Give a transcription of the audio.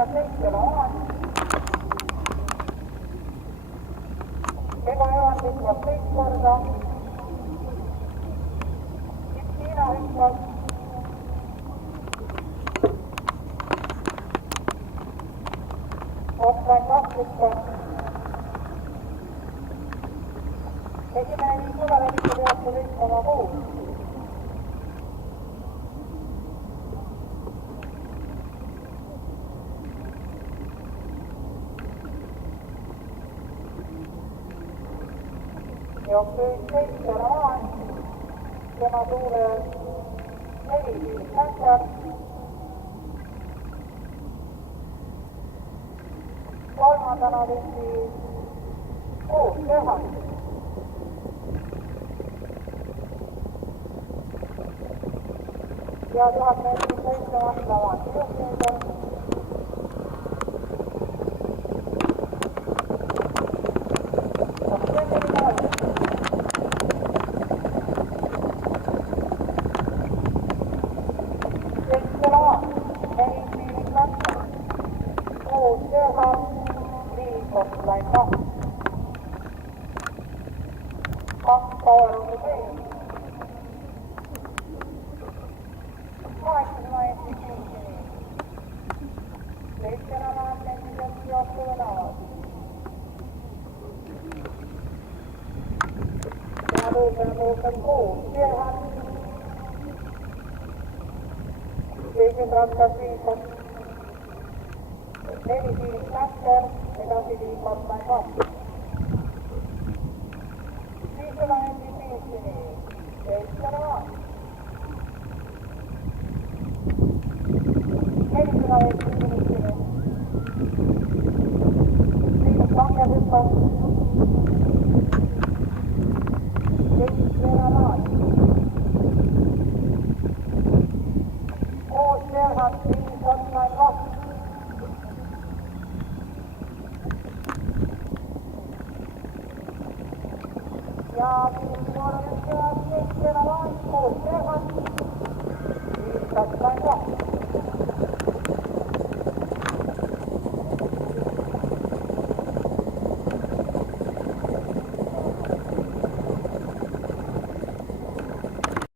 number 7 on. Evaevan rikkoa 6 korta. 15 on rikkoa. Offside 2 rikkoa. Ensimmäinen suora rikko teossa rikkoma muu. Johtui 7 aan. Tämä tulee 4 tässä. Kolmantena vissiin 6 tehdään. Ja 1047 tavan kilometer. Ratkaisi viikot 4 tiilis lähtee, edasi viikot vain vasta. Viikolla ensin 5 niin, 7 on. 4 ensin 5 niin. Viikot lankeuttaa. 7 on. 6 verran, 5 on vain vasta. Ja vuorossa 7 on 6 verran, 5 on vain vasta.